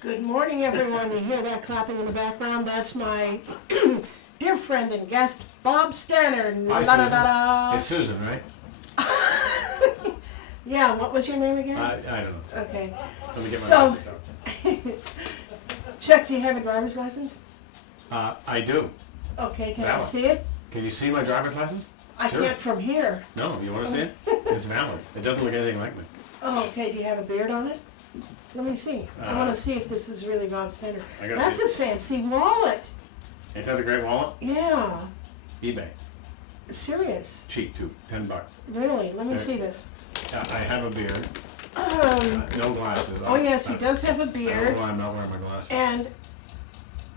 Good morning, everyone. You hear that clapping in the background? That's my dear friend and guest, Bob Stannard. Hi, La, da, Susan. da, da. It's Susan, right? Yeah, what was your name again? I don't know. Okay. Let me get my So- license out. Chuck, do you have a driver's license? I do. Okay, can I Valid. see it? Can you see my driver's license? I Sure. can't from here. No, you want to see it? It's valid. It doesn't look anything like me. Oh, okay, do you have a beard on it? Let me see. I want to see if this is really Bob Stannard. I gotta That's see a fancy wallet. Ain't that a great wallet? Yeah, eBay. serious. Cheap too. $10. Really? Let me Okay. see this. I have a beard. No glasses. Oh yes, he I- does have a I don't know beard. why I'm not wearing my glasses. And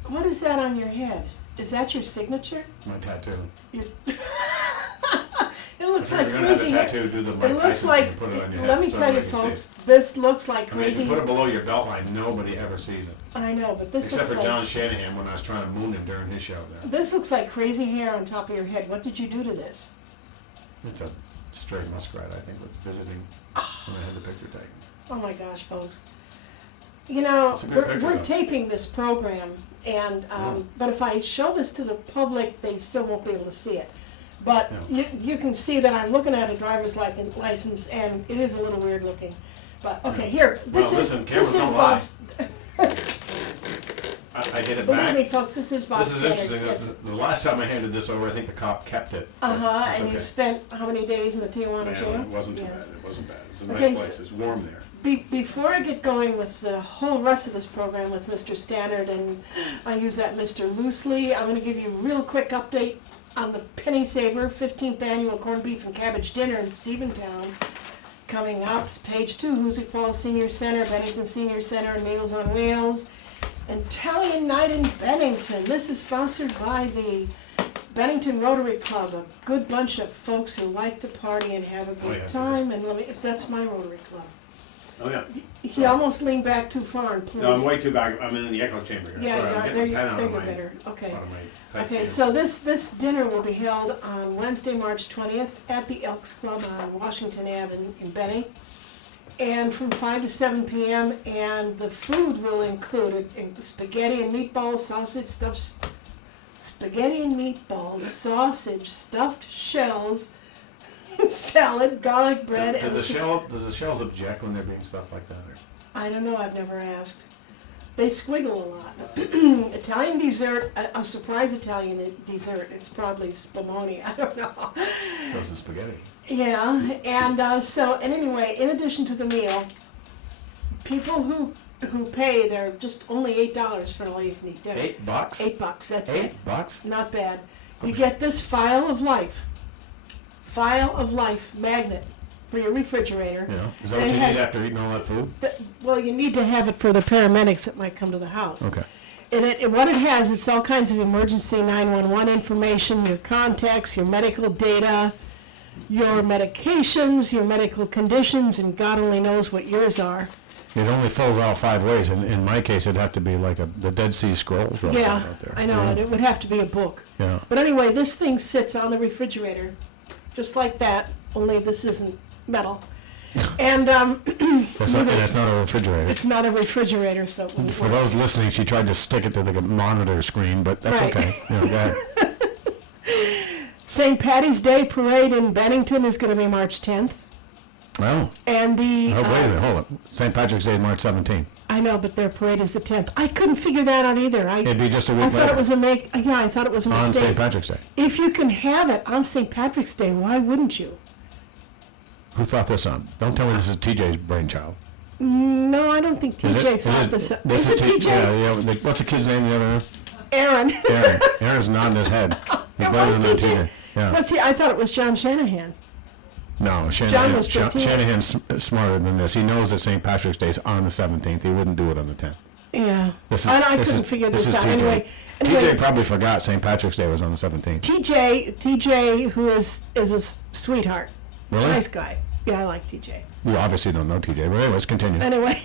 what is that on your head? Is that your signature? My tattoo. Your It looks If like you're gonna have a crazy hair. tattoo, do the It Mike looks Tyson like, thing and put it on your let head me so tell you everybody can see folks, this looks like it. I mean, if crazy. you put it below your belt line, nobody ever sees it. I know, but this Except looks for John like, Shanahan when I was trying to moon him during his show there. this looks like crazy hair on top of your head. What did you do to this? It's a stray muskrat, I think, was visiting when I had the picture taken. Oh my gosh, folks. You know, It's a good we're, picture, we're though. taping this program, and but if I show this to the public, they still won't be able to see it. But Yeah. you can see that I'm looking at a driver's license, and it is a little weird looking. But okay, here, this Well, is listen, this cameras is don't lie. Bob's. I hit it Believe me, back. folks, this is Bob's. This is Stannard. interesting. Yes. The last time I handed this over, I think the cop kept it. but Uh-huh, it's and you okay. spent how many days in the Tijuana Man, jail? it wasn't too Yeah. bad. It wasn't bad. It's a nice Okay, place. It's warm there. Before I get going with the whole rest of this program with Mr. Stannard, and I use that Mr. loosely, I'm gonna give you a real quick update on the Penny Saver 15th Annual Corned Beef and Cabbage Dinner in Stephentown. Coming up, it's page 2, Hoosick Falls Senior Center, Bennington Senior Center, and Meals on Wheels. Italian Night in Bennington. This is sponsored by the Bennington Rotary Club, a good bunch of folks who like to party and have a Oh, good yeah. time, and that's my Rotary Club. Oh, yeah. He almost leaned back too far and please. No, I'm way too back. I'm in the echo chamber here. Yeah, Sorry, you I'm are. getting There a you, pen out there of you're my, better. Okay. out of my fake Okay, hand. so this dinner will be held on Wednesday, March 20th at the Elks Club on Washington Ave in Benny. And from 5 to 7 p.m. And the food will include spaghetti and meatballs, spaghetti and meatballs, sausage, stuffed shells, salad, garlic bread, and Does the shells object when they're being stuffed like that? Or? I don't know, I've never asked. They squiggle a lot. Italian dessert, a surprise Italian dessert, it's probably spumoni, I don't know. Goes in spaghetti. Yeah, and and anyway, in addition to the meal, people who pay, they're just only $8 for an all-you-can-eat dinner. $8? $8, that's it. $8? Not bad. You get this File of Life magnet for your refrigerator. You know, is that what And you it need has- after eating all that food? Well, you need to have it for the paramedics that might come to the house. Okay. And what it has, it's all kinds of emergency 911 information, your contacts, your medical data, your medications, your medical conditions, and God only knows what yours are. It only fills out 5 ways. In my case, it'd have to be like the Dead Sea Scrolls right Yeah, out there. I know, and it would have to be a book. Yeah. But anyway, this thing sits on the refrigerator, just like that, only this isn't metal. And That's not a refrigerator. it's not a refrigerator, so it won't For work. those listening, she tried to stick it to the monitor screen, but that's Right. okay. You know, go ahead. St. Patty's Day Parade in Bennington is going to be March 10th. Well, And the oh, wait a minute, hold on. St. Patrick's Day, March 17th. I know, but their parade is the 10th. I couldn't figure that out either. It'd be just a week I thought later. it was I thought it was a On mistake. St. Patrick's Day. If you can have it on St. Patrick's Day, why wouldn't you? Who thought this on? Don't tell me this is TJ's brainchild. No, I don't think Is TJ it? thought This this. Is it T- TJ's? Yeah, yeah. What's the kid's name? The other Aaron. Aaron. Aaron's nodding his head. He It better was than TJ. TJ. Yeah. Let's see, I thought it was John Shanahan. No, John was just here. Shanahan's smarter than this. He knows that St. Patrick's Day is on the 17th. He wouldn't do it on the 10th. Yeah. This is, I this couldn't is, figure this this is out. TJ. Anyway, TJ probably forgot St. Patrick's Day was on the 17th. TJ, who is a sweetheart. Really? Nice guy. Yeah, I like TJ. You obviously don't know TJ, but anyways, continue. Anyway,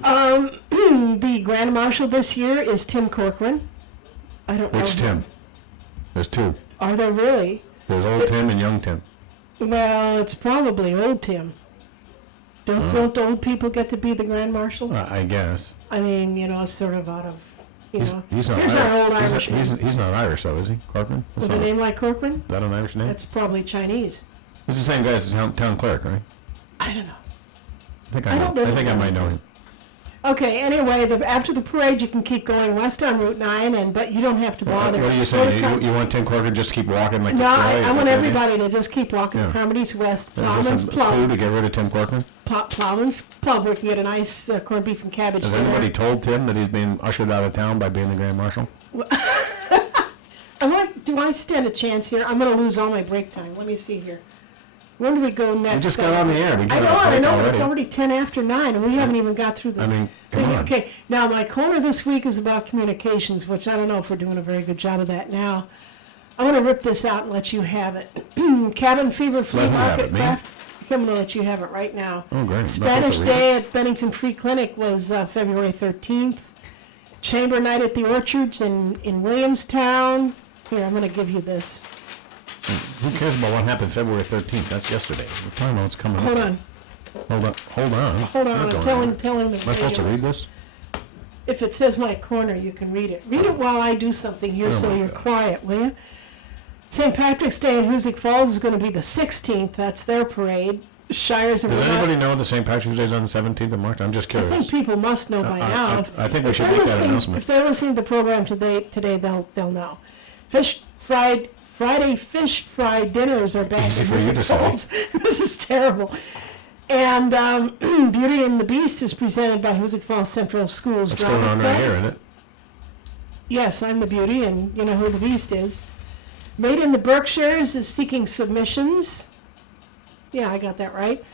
the Grand Marshal this year is Tim Corcoran. I don't know. Which Tim? There's 2. Are there really? There's old Tim and young Tim. Well, it's probably old Tim. Don't old people get to be the grand marshals? I guess. I mean, it's sort of out of, He's not here's Irish. our old Irishman. He's not Irish, though, is he? Corcoran? With a name like Corcoran? Is that an Irish name? That's probably Chinese. He's the same guy as the town clerk, right? I don't know. I think I might know him. Okay, anyway, after the parade, you can keep going west on Route 9, but you don't have to bother. What are you saying? You want Tim Corcoran just keep walking like No, the parade? I want everybody to just keep walking Yeah. Carmody's West. Is Plowman's this a coup Plum. to get rid of Tim Corcoran? Plowman's Plum, where you can get a nice corned beef and cabbage Has dinner. anybody told Tim that he's being ushered out of town by being the grand marshal? Do I stand a chance here? I'm going to lose all my break time. Let me see here. When do we go next? We just got on the air. We I got know, a I break know. already. It's already 10 after 9, and we haven't even got through the... I mean, come on. Okay, now my corner this week is about communications, which I don't know if we're doing a very good job of that now. I want to rip this out and let you have it. Cabin Fever Flea Let who have Market it, me? Craft. I'm going to let you have it right now. Oh, great. Spanish Day at Bennington Free Clinic was February 13th. Chamber Night at the Orchards in Williamstown. Here, I'm going to give you this. Who cares about what happened February 13th? That's yesterday. We're talking about what's coming Hold up. on. Hold on. Hold on. Not I'm going telling anywhere. the Am I supposed to read this? If it says my corner, you can read it. Read it while I do something here, Oh so my you're God. quiet, will you? St. Patrick's Day in Hoosick Falls is going to be the 16th. That's their parade. Shires and Does Vermont- anybody know that St. Patrick's Day is on the 17th of March? I'm just I curious. think people must know by now. I think we If should they're make that listening- announcement. If they're listening to the program today, they'll know. Friday fish fry dinners are back Easy in for you Hoosick to say. Falls. This is terrible. And Beauty and the Beast is presented by Hoosick Falls Central Schools. What's Drama going on Club. right here, isn't it? Yes, I'm the Beauty, and you know who the Beast is. Made in the Berkshires is seeking submissions. Yeah, I got that right.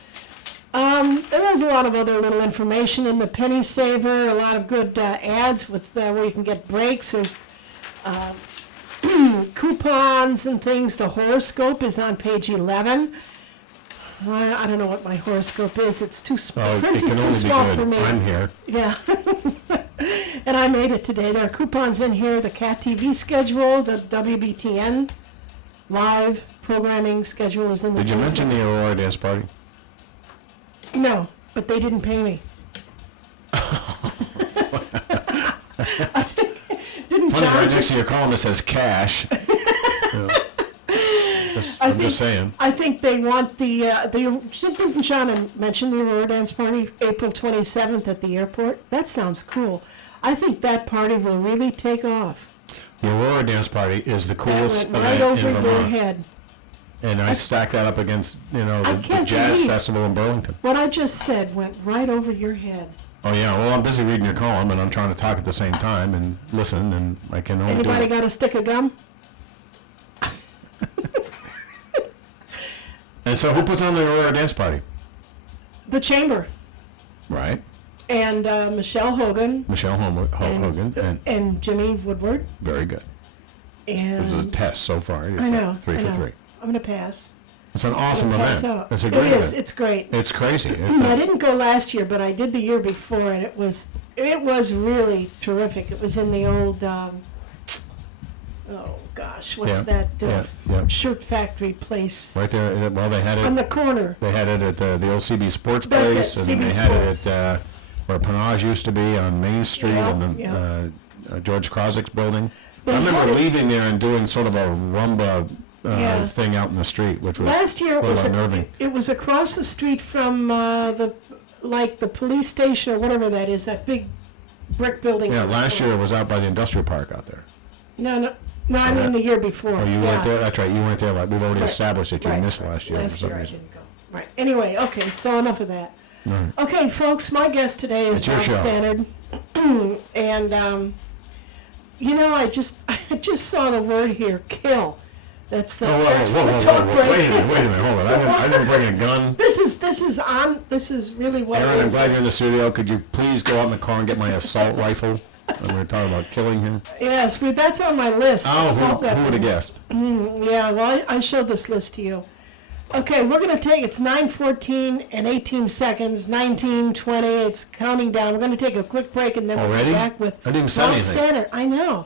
And there's a lot of other little information in the Penny Saver, a lot of good ads with where you can get breaks. There's coupons and things. The horoscope is on page 11. I don't know what my horoscope is. It's too small. Oh, it Print is can too only be small for good. me. I'm here. Yeah. And I made it today. There are coupons in here. The CAT TV schedule, the WBTN live programming schedule is in the Did you things mention the Aurora Dance Party? No, but they didn't pay me. Didn't Funny, right John next just, to your column it says cash. I'm just saying. I think they want didn't John mention the Aurora Dance Party, April 27th at the airport? That sounds cool. I think that party will really take off. The Aurora Dance Party is the That coolest went right event over in your Vermont. head. And I stack that up against, I the can't Jazz believe- Festival in Burlington. What I just said went right over your head. Oh, yeah. Well, I'm busy reading your column, and I'm trying to talk at the same time and listen, and I can only do Anybody it. got a stick of gum? And so who puts on the Aurora Dance Party? The Chamber. Right. And Michelle Hogan. Michelle Hogan, and And Jimmy Woodward. very good. This is a And test so far. You're I know. 3 I for know. 3. I'm going to pass. It's an awesome I'm gonna pass event. out. It's a It great is. event. It's great. It's crazy. I didn't go last year, but I did the year before, and it was really terrific. It was in the old, oh gosh, what's that yeah. shirt factory place Right there. Well, they had on it. the corner? They had it at the old CB Sports That's Place, it, and then CB they had Sports. it at where Panage used to be on Main Street, Yeah, and then George Krozik's building. They I remember had it- leaving there and doing sort of a rumba Yeah. thing out in the street, which was Last year a it little was unnerving. it was across the street from the police station or whatever that is, that big brick building. Yeah, last year it was out by the industrial park out there. No, I mean the year before. Oh, you yeah. weren't there? That's right, you weren't there. We've already Right, established that you right. missed last year for Last some year I reason. didn't go. Right. Anyway, okay, so enough of that. All right. Okay, folks, my guest today is It's your Bob show. Stannard. And, I just saw the word here, kill. That's the, that's Whoa, for the talk break. wait a minute, hold on. I didn't bring a gun. This is really what Aaron, it I'm is. glad you're in the studio. Could you please go out in the car and get my assault rifle? And we're talking about killing here. Yes, that's on my list. Oh, assault who would have weapons. guessed? Yeah, well, I showed this list to you. Okay, we're going to take, it's 9:14 and 18 seconds, 19, 20, it's counting down. We're going to take a quick break and then we'll Already? be back with I didn't even say Bob anything. Stannard. I know.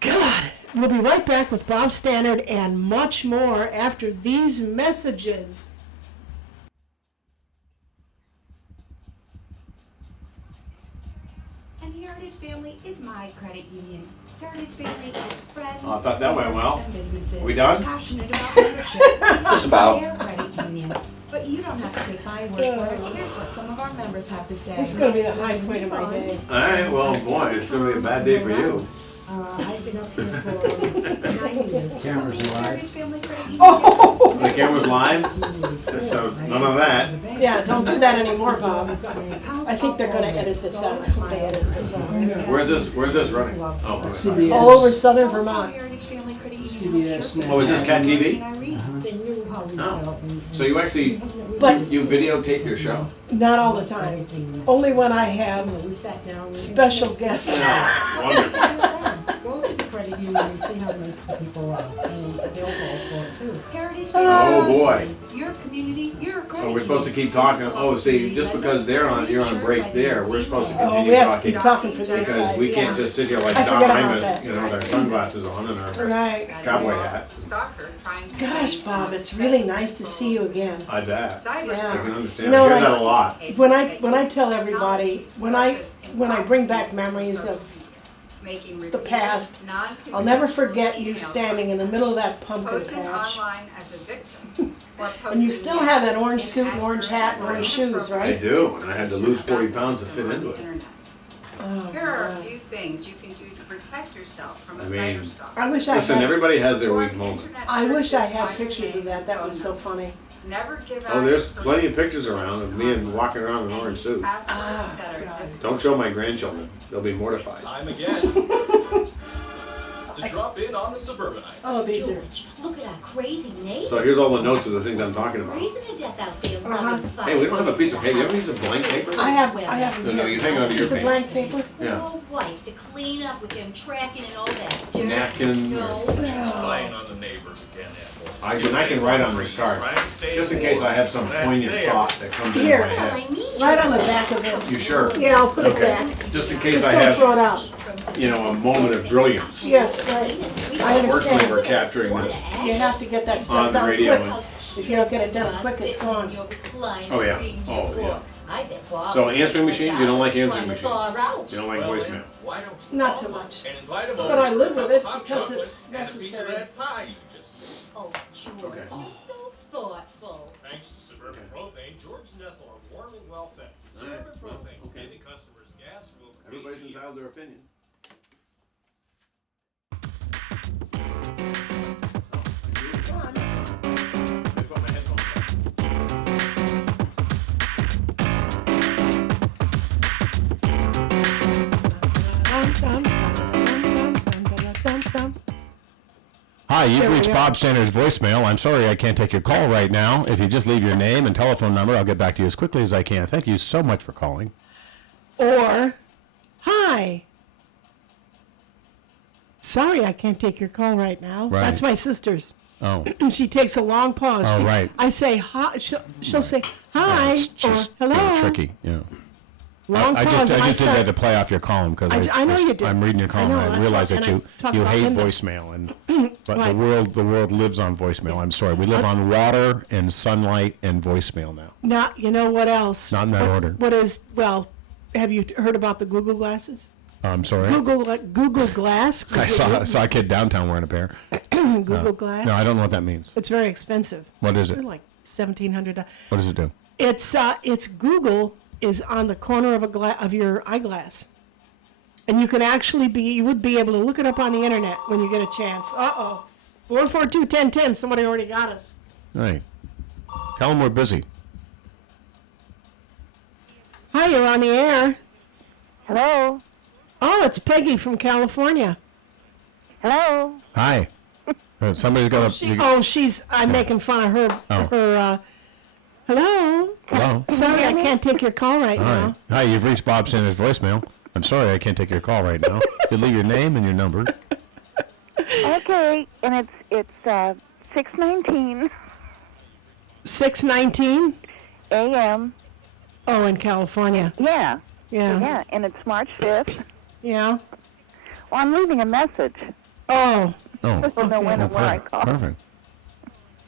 God, We'll be right back with Bob Stannard and much more after these messages. And Heritage Family is my credit union. Heritage Family is friends. Oh, I thought that went well. And businesses. We done? Passionate about membership. Just about. Their credit union. But you don't have to take my word for it. Here's what some of our members have to say. This is going to be the high point of my day. All right, well, boy, it's gonna be a bad day for you. I've been up here for 9 years. Cameras live. Heritage Family Credit Union. Oh! The camera's live, so none of that. Yeah, don't do that anymore, Bob. I think they're going to edit this out. I hope they edit this out. Where's this running? Oh, all right. CBS. All over southern Also, Vermont. Heritage Family Credit Union CBS helps your Now. Oh, is this Cat TV? Can I read? They knew how we felt. So you actually, But you videotape your show? not all the time. Only when I have We sat down. special guests. Wonderful. Go to the credit union and see how nice the people are. And they'll go for it too. Heritage Oh, Family. boy. Your community, your credit Oh, we're supposed to union. keep talking. Oh, see, just because you're on break there, we're supposed to Oh, we continue have to keep talking. talking for these Because guys, we yeah. can't just sit here like I forget about Dimas, that. you know, with our sunglasses on and our Right. cowboy hats. Gosh, Bob, it's really nice to see you again. I bet. I Yeah. can understand. You know I hear what that a lot. When I tell everybody, when I bring back memories of the past, I'll never forget you standing in the middle of that pumpkin patch. And you still have that orange suit, and orange hat, and orange shoes, I right? do, and I had to lose 40 pounds to fit into it. Oh, Here are a God. few things you can do to protect yourself from a I mean, cyberstalker. I wish I Listen, had, everybody has their weak moment. I wish I had pictures of that. That was so funny. Never give out Oh, there's your plenty of personal pictures around of me and information walking around in an and orange use suit. passwords Ah, that are God. difficult. Don't show my grandchildren. They'll be mortified. Time again to drop in on the suburbanites. Oh, these are. George, look at our crazy neighbors. So here's all the notes of the things I'm talking about. Freezing to death out there, Uh-huh. loving Hey, we don't have a piece of paper. You have a piece of blank paper? I have. No, you hang on to your Piece of blank pants. paper. Yeah. Poor wife to clean up with him tracking and all that dirt, Napkin snow. Spying on the neighbors again, Ethel. I can write on this card, just in case I have some poignant thought that comes into Here. my Well, head. I mean, Right on the back of this. You sure? Yeah, I'll put it Okay. back. Just in case Just I don't throw have, it out. you know, a moment of brilliance. Yes, right. I Unfortunately, understand. we're capturing this. You have to get that On stuff the done radio quick. If you don't get it done quick, it's gone. Oh, yeah. Oh, yeah. I bet Bob So was answering like, machine, you don't like trying answering to machines? thaw out. You don't like Well, voicemail? then, why don't you Not call too them much. and invite them But over I live for with a it hot because chocolate it's and a piece of necessary. that pie you just made. Oh, George, Okay. you're so thoughtful. Thanks to Suburban Propane, George and Ethel are warm and well fed. Suburban Propane, Okay. giving customers gas will Everybody's entitled to their opinion. Hi, you've There we reached go. Bob Stannard's voicemail. I'm sorry I can't take your call right now. If you just leave your name and telephone number, I'll get back to you as quickly as I can. Thank you so much for calling. Or, hi. Sorry, I can't take your call right now. Right. That's my sister's. Oh, She takes a long pause. Oh, She- right. I say hi. She'll say hi it's or just hello. being tricky. Yeah. Long I pause. just and did start- that to play off your column because I know you did. I'm reading your I column know, and I that's realize what- that and I talk you about hate him. voicemail and but Right. the world lives on voicemail. I'm sorry. We live on water and sunlight and voicemail now. Now, you know what else? Not in that order. What is, well, have you heard about the Google glasses? I'm sorry. Google Glass? I saw a kid downtown wearing a pair. Google Glass? No, I don't know what that means. It's very expensive. What is it? They're like $1,700. What does it do? It's Google is on the corner of your eyeglass. And you can actually you would be able to look it up on the internet when you get a chance. 442-1010, somebody already got us. Hey, tell them we're busy. Hi, you're on the air. Hello? Oh, it's Peggy from California. Hello? Hi. Somebody's got a. I'm making fun of her. Oh. Hello? Hello. Sorry, I can't take your call right All now. right. Hi, you've reached Bob Sanders' voicemail. I'm sorry I can't take your call right now. You leave your name and your number. Okay, and it's 6:19 619? a.m. Oh, in California. Yeah, Yeah. yeah, and it's March 5th. Yeah. Well, I'm leaving a message, Oh, Oh, I don't know when and where I perfect. call. Perfect.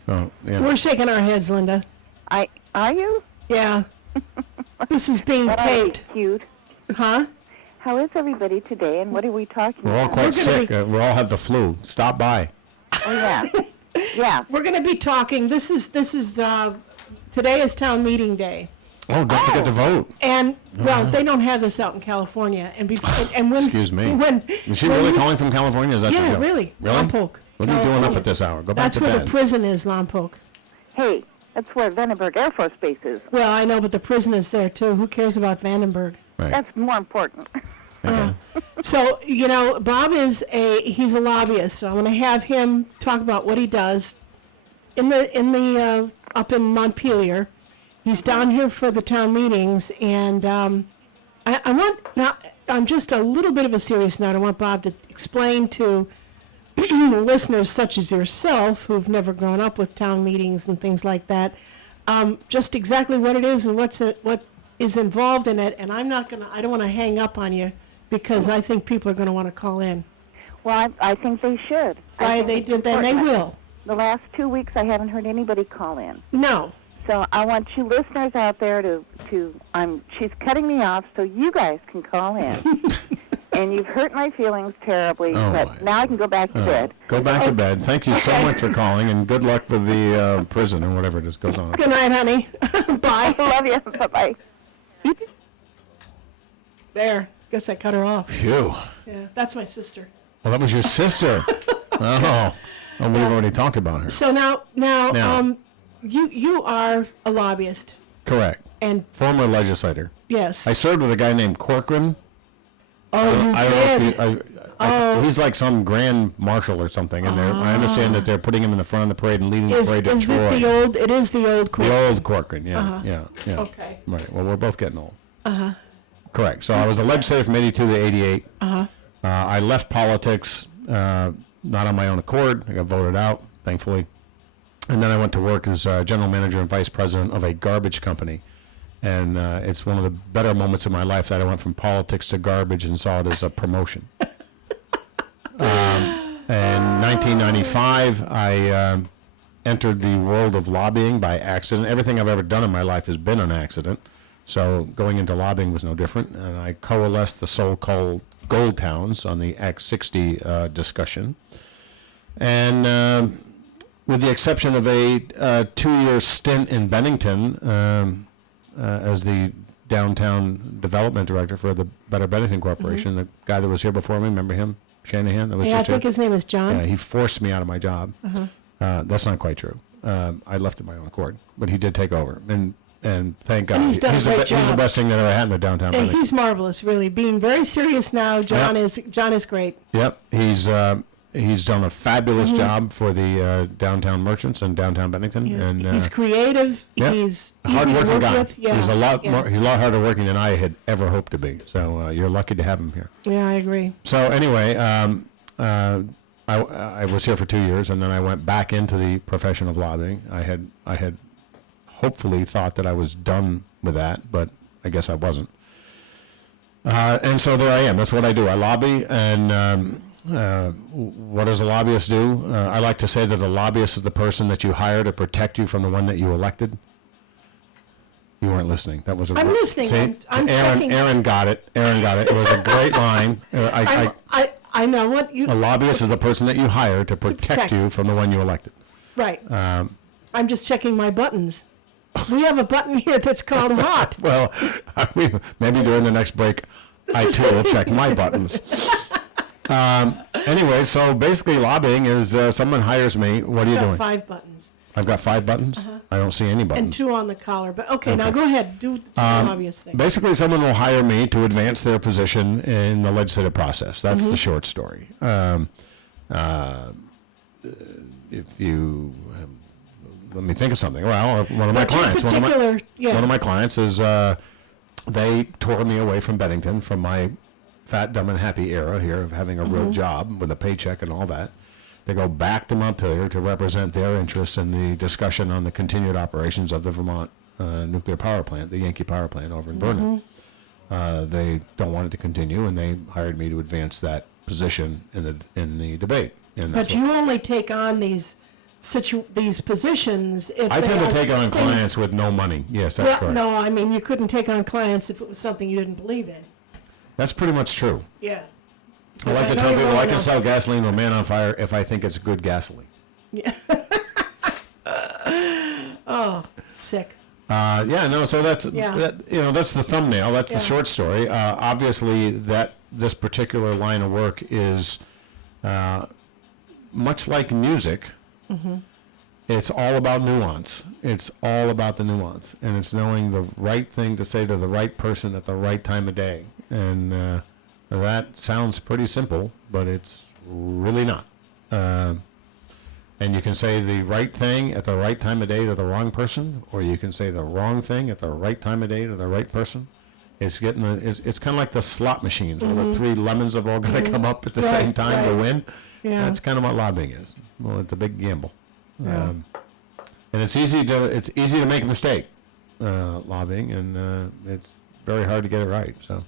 So, yeah. we're shaking our heads, Linda. Are you? Yeah. This is being That ought to be taped. cute. Huh? How is everybody today, and what are we talking We're all about? quite We're gonna sick. We all have the flu. Stop by. Oh, yeah. Yeah. We're going to be talking, today is town meeting day. Oh, don't forget to vote. And, well, they don't have this out in California. And when, Excuse me. When, Is she when really you- calling from California? Is that Yeah, the joke? really. Really? Lompoc. What are you doing up California. at this hour? Go back That's to where bed. the prison is, Lompoc. Hey, that's where Vandenberg Air Force Base is. Well, I know, but the prison is there too. Who cares about Vandenberg? Right. That's more important. Okay. So, Bob he's a lobbyist, so I'm going to have him talk about what he does in the up in Montpelier. He's down here for the town meetings, and on just a little bit of a serious note, I want Bob to explain to listeners such as yourself who've never grown up with town meetings and things like that, just exactly what it is and what is involved in it. And I don't want to hang up on you because I think people are going to want to call in. Well, I think they should. I Why think they it's did, then they important. will. The last 2 weeks, I haven't heard anybody call in. No. So I want you listeners out there she's cutting me off so you guys can call in. And you've hurt my feelings terribly, Oh, but my. now I can go back to bed. Go back to bed. Thank you so much for calling, and good luck with the prison and whatever this goes on. Good night, honey. Bye. I love you. Bye-bye. There. Guess I cut her off. Phew. Yeah, that's my sister. Well, that was your sister. Oh, we've already talked about her. So now, Now. you are a lobbyist, Correct. and Former legislator. yes. I served with a guy named Corcoran. Oh, you I don't know did. if he's like some grand marshal or something, and I understand that they're putting him in the front of the parade and leading the Is parade to it Troy. it is the old court? The old Corcoran, yeah, yeah. Okay. Right. Well, we're both getting old. Correct. So I was a legislator from '82 to '88. I left politics, not on my own accord. I got voted out, thankfully. And then I went to work as general manager and vice president of a garbage company. And it's one of the better moments of my life that I went from politics to garbage and saw it as a promotion. In 1995, I entered the world of lobbying by accident. Everything I've ever done in my life has been an accident. So going into lobbying was no different. And I coalesced the so-called gold towns on the Act 60 discussion. And with the exception of a 2-year stint in Bennington as the downtown development director for the Better Bennington Corporation, the guy that was here before me, remember him? Shanahan? That was Yeah, I just think here? his name is John. Yeah, he forced me out of my job. That's not quite true. I left of my own accord, but he did take over, and thank God. And he's done a great He's the job. best thing that ever happened to downtown And Bennington. he's marvelous, really. Being very serious now, John is great. Yep, he's done a fabulous job for the downtown merchants in downtown Bennington, and He's creative. yep. He's easy to hard-working work guy. with. Yeah. He's a lot yeah. he's a lot harder working than I had ever hoped to be. So you're lucky to have him here. Yeah, I agree. So anyway, I was here for 2 years, and then I went back into the profession of lobbying. I had hopefully thought that I was done with that, but I guess I wasn't. And so there I am. That's what I do. I lobby, and what does a lobbyist do? I like to say that a lobbyist is the person that you hire to protect you from the one that you elected. You weren't listening. That was a. I'm listening. See? I'm checking. Aaron got it. It was a great line. I know what you. A lobbyist is the person that you hire to protect you from the one you elected. Right. I'm just checking my buttons. We have a button here that's called hot. Well, maybe during the next break, I too will check my buttons. Anyway, so basically lobbying is someone hires me. What are you I've got doing? 5 buttons. I've got 5 buttons? I don't see any buttons. And 2 on the collar. But okay, now go ahead. Do the obvious thing. Basically, someone will hire me to advance their position in the legislative process. That's the short story. If you let me think of something. Well, one of my clients. One of my clients is they tore me away from Bennington, from my fat, dumb, and happy era here of having a real job with a paycheck and all that. They go back to Montpelier to represent their interests in the discussion on the continued operations of the Vermont nuclear power plant, the Yankee power plant over in Vernon. They don't want it to continue, and they hired me to advance that position in the debate. And But you only take on these positions if I they tend to are take on state- clients with no money. Yes, that's Well, correct. no, I mean, you couldn't take on clients if it was something you didn't believe in. That's pretty much true. Yeah. I like to tell people I can sell gasoline to a man on fire if I think it's good gasoline. Yeah. Oh, sick. So that's Yeah. that's the thumbnail. That's Yeah. the short story. Obviously, this particular line of work is much like music. Mm-hmm. It's all about nuance. It's all about the nuance, and it's knowing the right thing to say to the right person at the right time of day. And that sounds pretty simple, but it's really not. And you can say the right thing at the right time of day to the wrong person, or you can say the wrong thing at the right time of day to the right person. It's it's kind of like the slot machines where the three lemons have all got to come up at the same time to win. Yeah. That's kind of what lobbying is. Well, it's a big gamble. Yeah. And it's easy to make a mistake, lobbying, and it's very hard to get it right. So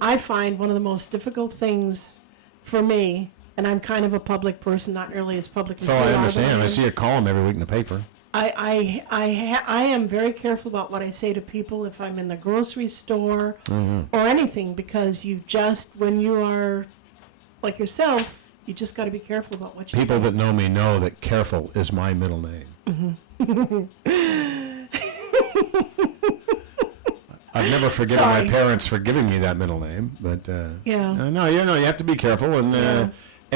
I find one of the most difficult things for me, and I'm kind of a public person, not nearly as public as so you I are, understand. but I see a column every week in the paper. I am very careful about what I say to people if I'm in the grocery store or anything, because when you are like yourself, you just got to be careful about what you People say. that know me know that Careful is my middle name. I've never forgiven Sorry. my parents for giving me that middle name, but Yeah. no, you have to be careful, and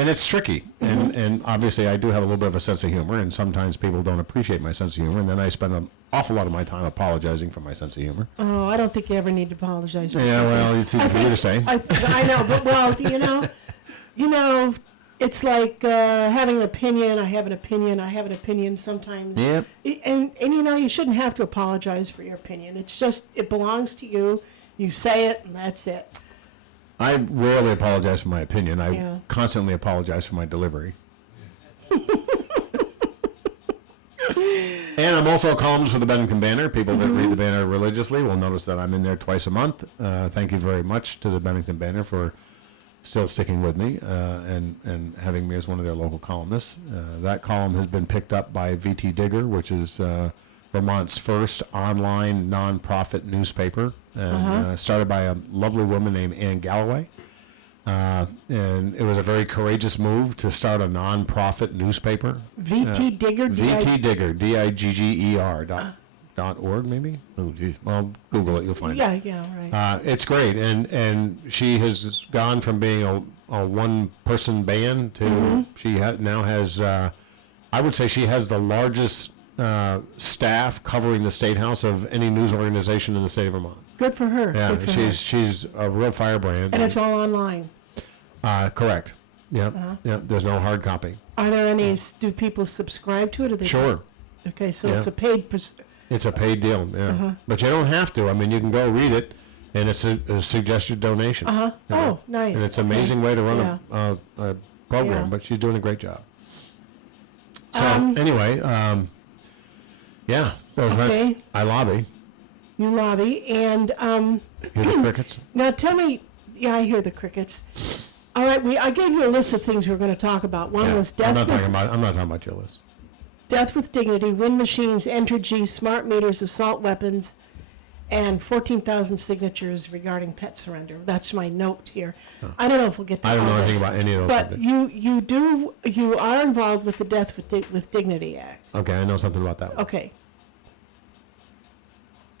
it's tricky, and obviously I do have a little bit of a sense of humor, and sometimes people don't appreciate my sense of humor, and then I spend an awful lot of my time apologizing for my sense of humor. Oh, I don't think you ever need to apologize for Yeah, something. well, it's easy for you to say. I know, but it's like having an opinion. I have an opinion. I have an opinion sometimes. Yep. And you shouldn't have to apologize for your opinion. It's just, it belongs to you. You say it, and that's it. I rarely apologize for my opinion. I Yeah. constantly apologize for my delivery. And I'm also columns for the Bennington Banner. People that read the Banner religiously will notice that I'm in there twice a month. Thank you very much to the Bennington Banner for still sticking with me and having me as one of their local columnists. That column has been picked up by VT Digger, which is Vermont's first online nonprofit newspaper, and started by a lovely woman named Ann Galloway. And it was a very courageous move to start a nonprofit newspaper. VT Digger? VT Digger, DIGGER.org maybe? Oh, geez. Well, Google it, you'll find it. Yeah, right. It's great, and she has gone from being a one-person band to she now has, I would say she has the largest staff covering the State House of any news organization in the state of Vermont. Good for her. Yeah, Good for her. she's a real firebrand. And it's all online. Correct. Yeah, yeah. There's no hard copy. Are there any, do people subscribe to it? Or they Sure. just- okay, so Yeah. it's a paid, It's a paid deal, yeah. But you don't have to. I mean, you can go read it, and it's a suggested donation. Uh-huh. You know? Oh, nice. And it's an Okay. amazing way to run Yeah. a program, Yeah. but she's doing a great job. So anyway, yeah. So Okay. that's I lobby. you lobby, and Hear the crickets? now tell me, yeah, I hear the crickets. All right, I gave you a list of things we were going to talk about. One Yeah. was I'm death not talking about your list. death with dignity, wind machines, Entergy, smart meters, assault weapons, and 14,000 signatures regarding pet surrender. That's my note here. I don't know if we'll get to I don't all know anything this, about any of those but subjects. you are involved with the Death with Dignity Act. Okay, I know something about that one. Okay.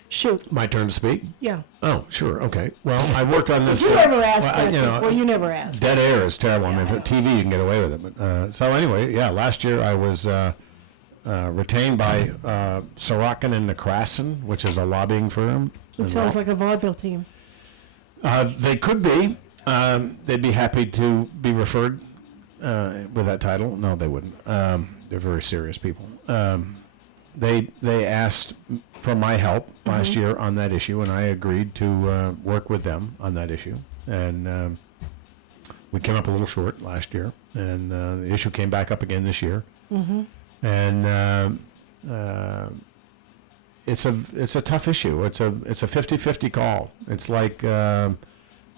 Shoot. My turn to speak? Yeah. Oh, sure. Okay. Well, I worked on this. Did you ever ask well, that before? You never asked. Dead air is terrible. I mean, for TV, you can get away with it. But, so anyway, yeah, last year I was retained by Sorokin and Nekrasin, which is a lobbying firm. It sounds like a vaudeville team. They could be. They'd be happy to be referred with that title. No, they wouldn't. They're very serious people. They asked for my help last year on that issue, and I agreed to work with them on that issue. And we came up a little short last year, and the issue came back up again this year. And it's a tough issue. It's a 50-50 call. It's like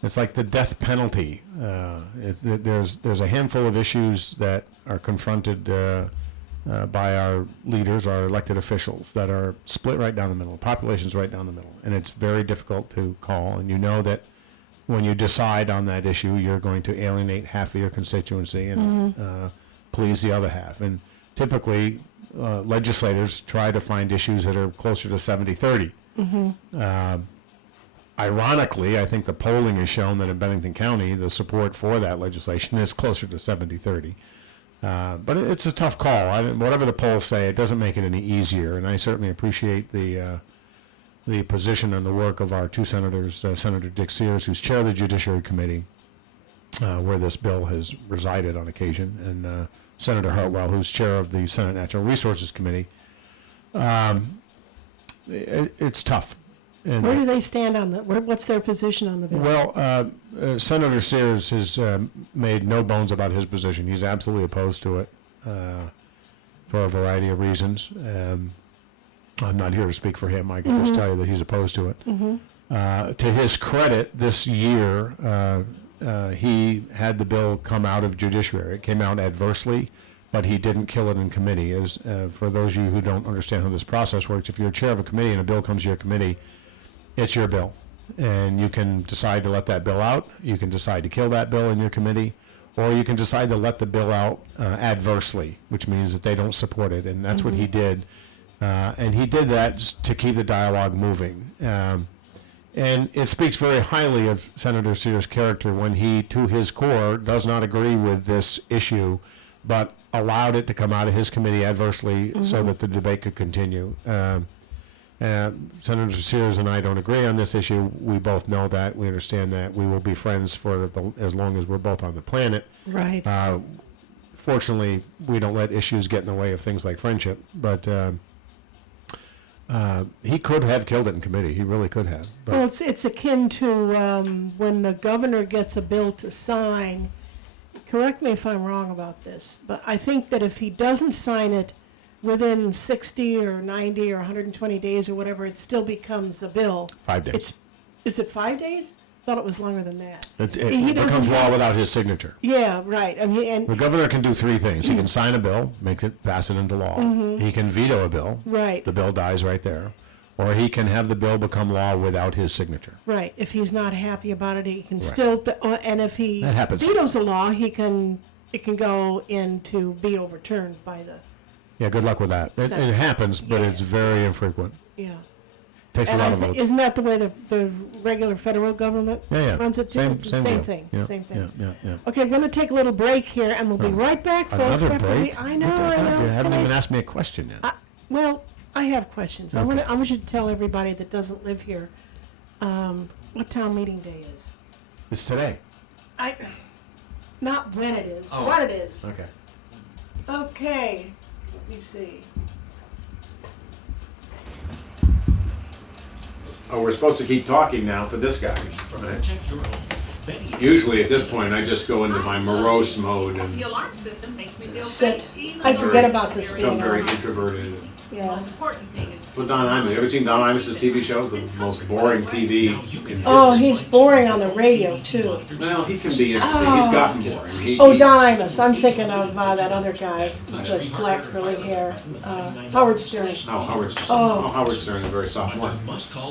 it's like the death penalty. There's a handful of issues that are confronted by our leaders, our elected officials, that are split right down the middle. The population's right down the middle, and it's very difficult to call. And you know that when you decide on that issue, you're going to alienate half of your constituency and please the other half. And typically, legislators try to find issues that are closer to 70-30. Ironically, I think the polling has shown that in Bennington County, the support for that legislation is closer to 70-30. But it's a tough call. Whatever the polls say, it doesn't make it any easier. And I certainly appreciate the position and the work of our two senators, Senator Dick Sears, who's chair of the Judiciary Committee, where this bill has resided on occasion, and Senator Hartwell, who's chair of the Senate Natural Resources Committee. It's tough. And Where do they stand on what's their position on the bill? well, Senator Sears has made no bones about his position. He's absolutely opposed to it for a variety of reasons. I'm not here to speak for him. I can just tell you that he's opposed to it. To his credit, this year, he had the bill come out of Judiciary. It came out adversely, but he didn't kill it in committee. As for those of you who don't understand how this process works, if you're chair of a committee and a bill comes to your committee, it's your bill. And you can decide to let that bill out. You can decide to kill that bill in your committee, or you can decide to let the bill out adversely, which means that they don't support it. And that's what he did. And he did that just to keep the dialogue moving. And it speaks very highly of Senator Sears' character when he, to his core, does not agree with this issue, but allowed it to come out of his committee adversely so that the debate could continue. Senator Sears and I don't agree on this issue. We both know that. We understand that. We will be friends for as long as we're both on the planet. Right. Fortunately, we don't let issues get in the way of things like friendship, but he could have killed it in committee. He really could have. But Well, it's akin to when the governor gets a bill to sign. Correct me if I'm wrong about this, but I think that if he doesn't sign it within 60 or 90 or 120 days or whatever, it still becomes a bill. 5 days. Is it 5 days? Thought it was longer than that. It He doesn't becomes law have- without his signature. Yeah, right. I mean, The and governor can do three things. He can sign a bill, pass it into law. He can veto a bill. right, The bill dies right there. Or he can have the bill become law without his signature. right. If he's not happy about it, he can Right. still. And if he That happens. vetoes a law, it can go in to be overturned by the Yeah, good luck with that. It happens, but it's very infrequent. yeah. Takes a And lot of votes. isn't that the way the regular federal government Yeah. runs it too? It's the same deal. thing. Yeah, Same thing. Yeah. Okay, we're gonna take a little break here, and we'll be right back, folks. Another after we- break? I know, What the I God, know. you haven't Can I even s- asked me a question yet. Well, I have questions. I Okay. want you to tell everybody that doesn't live here what town meeting day is. It's today. Not when it is, Oh. what it is. Okay. Okay, let me see. Oh, we're supposed to keep talking now for this guy. Usually at this point, I just go into my morose mode and The alarm system makes me feel Sit. safe. even I though forget it's about this very being become very on. introverted. The Yeah. most important thing is. With Don Imus, you ever seen Don Imus' TV shows? The most boring TV in Oh, history. he's boring on the radio too. Well, he can be interesting. He's gotten boring. Oh, Don Imus. I'm thinking of that other guy with the black curly hair, Howard Stern. Oh, Howard Stern. Oh. Oh, Howard Stern is very sophomoric.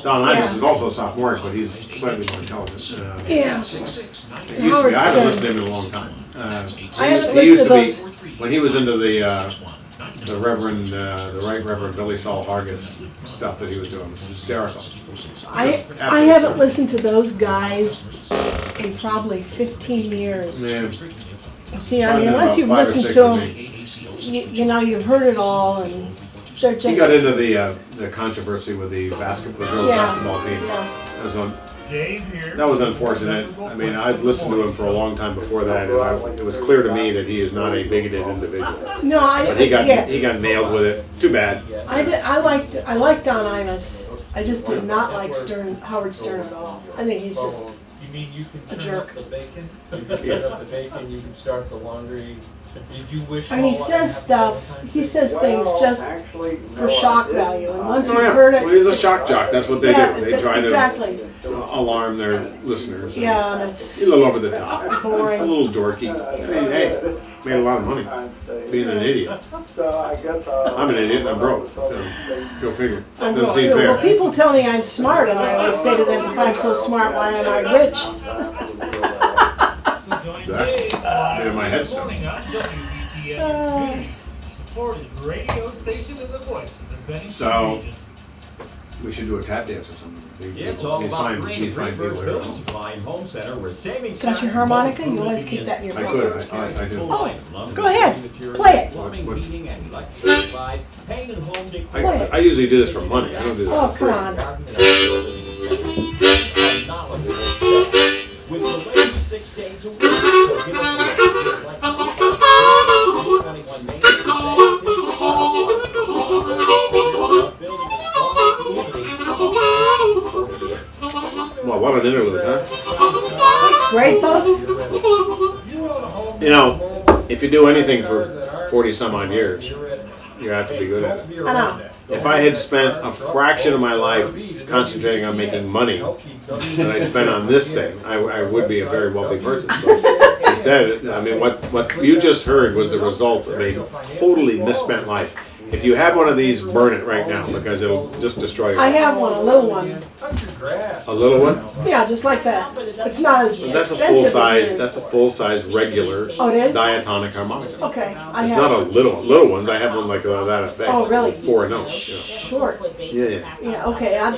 Don Yeah. Imus is also sophomoric, but he's slightly more intelligent. Yeah. It used to Howard be. I haven't Stern. listened to him in a long time. I haven't he used listened to to be when he was into the Reverend, the Right Reverend Billy Saul Hargis stuff that he was doing. It was hysterical. I haven't listened to those guys in probably 15 years. Yeah. See, I I've mean, been once about you've 5 or listened 6 to with them, me. you know, you've heard it all, and they're just. He got into the controversy with the basketball, the girls' Yeah. basketball team. Yeah. That was unfortunate. I mean, I'd listened to him for a long time before that, and it was clear to me that he is not a bigoted individual. No, But he got yeah. nailed with it. Too bad. I liked Don Imus. I just did not like Howard Stern at all. I think he's just You mean you a can jerk. turn up the bacon? You can turn up the bacon, you can start the laundry. Did you wish And he all luck and says happy stuff, Valentine's he Day? says things just for shock value, and once Oh, you've yeah. heard it. Well, he's a it's- shock jock. That's what they Yeah, do. They try to exactly. alarm their listeners. Yeah, and He's it's a little over the top. He's boring. a little dorky. I mean, hey, made a lot of money being an idiot. I'm an idiot and I'm broke. So go figure. I'm Doesn't broke seem too. Well, fair. people tell me I'm smart, and I always say to them, if I'm so smart, why am I rich? So join That Dave live made my head in the start. morning on WBTN, community supported radio station and the voice of the Bennington So- region. We should do a tap dance or something. Yeah, it's all He's about fine. Green He's fine Reaper people Building here. Supply and Home Center, where savings. Got your harmonica? You always keep that in your I pocket. could. I do. Oh, go ahead. Play it. Plumbing, What- heating, and electric supplies, paint and home decor. Play it. I usually do this for money. I don't do this Oh, for come free. on. With the ladies 6 days a week, so give us a look. Like 21 Main Street, building a strong community. Well, what an interlude, huh? That's great, folks. You know, if you do anything for 40 some odd years, you have to be good at it. I know. If I had spent a fraction of my life concentrating on making money that I spent on this thing, I would be a very wealthy person. But instead, I mean, what you just heard was the result of a totally misspent life. If you have one of these, burn it right now because it'll just destroy your I life. have one, a little one. A little one? Yeah, just like that. It's not as That's a expensive full as size. yours. That's a full size regular Oh, it is? diatonic harmonica. Okay, I It's have. not a little ones. I have one like that big. Oh, really? 4 notes. Yeah. Short. Yeah. Yeah, okay, I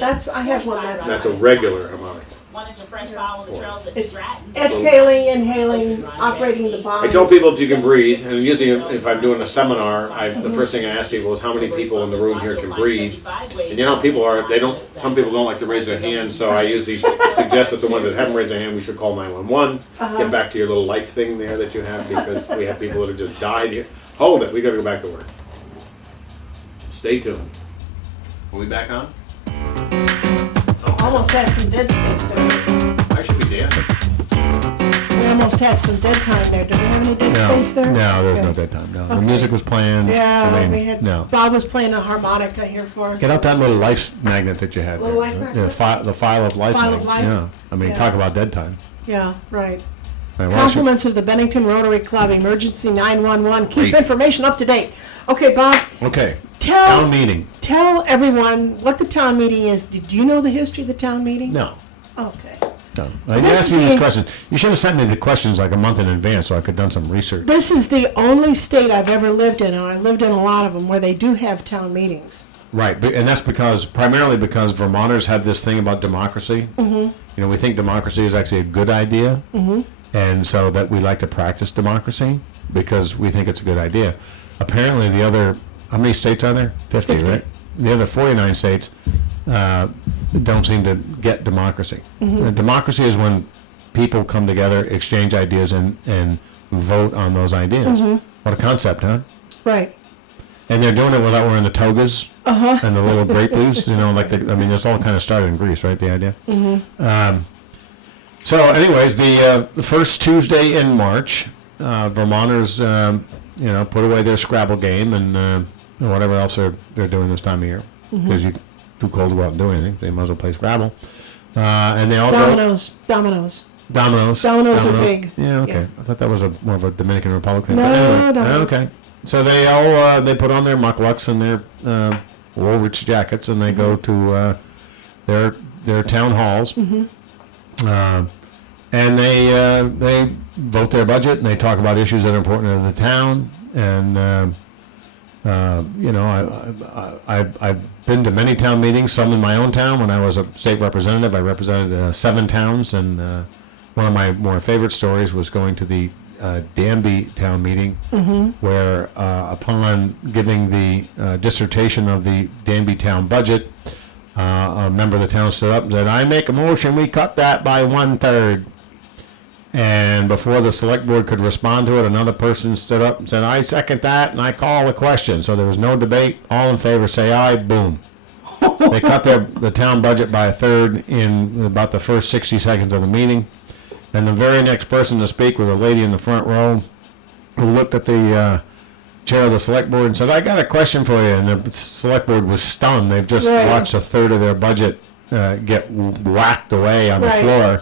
have one that's. That's a regular harmonica. One is a fresh bottle of trails at It's Stratton. exhaling, inhaling, operating the bombs. I tell people if you can breathe, and usually if I'm doing a seminar, the first thing I ask people is how many people in the room here can breathe. And you know, some people don't like to raise their hand, so I usually suggest that the ones that haven't raised their hand, we should call 911. Get back to your little life thing there that you have, because we have people that have just died here. Hold it, we gotta go back to work. Stay tuned. Are we back on? Almost had some dead space there. I should be dancing. We almost had some dead time there. Did we have any dead space there? No, there's Okay. no dead time. No, the Okay. music was playing. Yeah, I mean, we had, no. Bob was playing a harmonica here for us. Get out that little life magnet that you had. Little there. life The magnet? file of life. File of magnet. life? Yeah. I mean, Yeah. talk about dead time. Yeah, right. Right, why don't you- Compliments of the Bennington Rotary Club, emergency 911. Keep Great. information up to date. Okay, Bob, Okay. tell Town meeting. tell everyone what the town meeting is. Did you know the history of the town meeting? No. Okay. No. You This asked is me these the- questions. You should have sent me the questions like a month in advance so I could have done some research. This is the only state I've ever lived in, and I lived in a lot of them, where they do have town meetings. Right, and that's primarily because Vermonters have this thing about democracy. Mm-hmm. You know, we think democracy is actually a good idea, and so that we like to practice democracy because we think it's a good idea. Apparently, how many states are there? 50, right? The other 49 states don't seem to get democracy. Democracy is when people come together, exchange ideas, and vote on those ideas. What a concept, huh? Right. And they're doing it without wearing the togas and the little grape leaves, you know, this all kind of started in Greece, right, the idea? So anyways, the first Tuesday in March, Vermonters, put away their Scrabble game and whatever else they're doing this time of year. Because you're too cold to go out and do anything, so you might as well play Scrabble. And they all Dominoes. Dominoes Dominoes are big. Yeah, okay. Yeah. I thought that was more of a Dominican Republic thing. No, but anyway, Dominoes. okay. So they all they put on their mucklucks and their Woolrich jackets and they go to their town halls. And they vote their budget and they talk about issues that are important to the town. And I've been to many town meetings, some in my own town. When I was a state representative, I represented 7 towns, and one of my more favorite stories was going to the Danby town meeting, where upon giving the dissertation of the Danby town budget, a member of the town stood up and said, "I make a motion, we cut that by 1/3. And before the select board could respond to it, another person stood up and said, "I second that, and I call the question." So there was no debate. All in favor, say aye. Boom. They cut the town budget by 1/3 in about the first 60 seconds of the meeting. And the very next person to speak was a lady in the front row. who looked at the chair of the select board and said, "I got a question for you." And the select board was stunned. They've just Right. watched a third of their budget get whacked away on the Right. floor.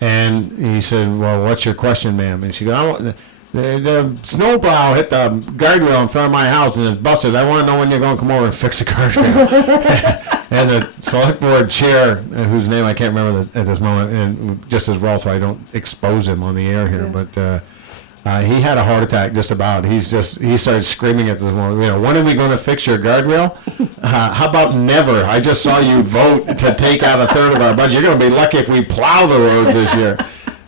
And he said, "Well, what's your question, ma'am?" And she goes, "I want the snowplow hit the guardrail in front of my house and it's busted. I want to know when you're going to come over and fix the guardrail." And the select board chair, whose name I can't remember at this moment, and just as well so I don't expose him on the air here, but he had a heart attack just about. He started screaming at this woman, "When are we going to fix your guardrail? How about never? I just saw you vote to take out a third of our budget. You're going to be lucky if we plow the roads this year."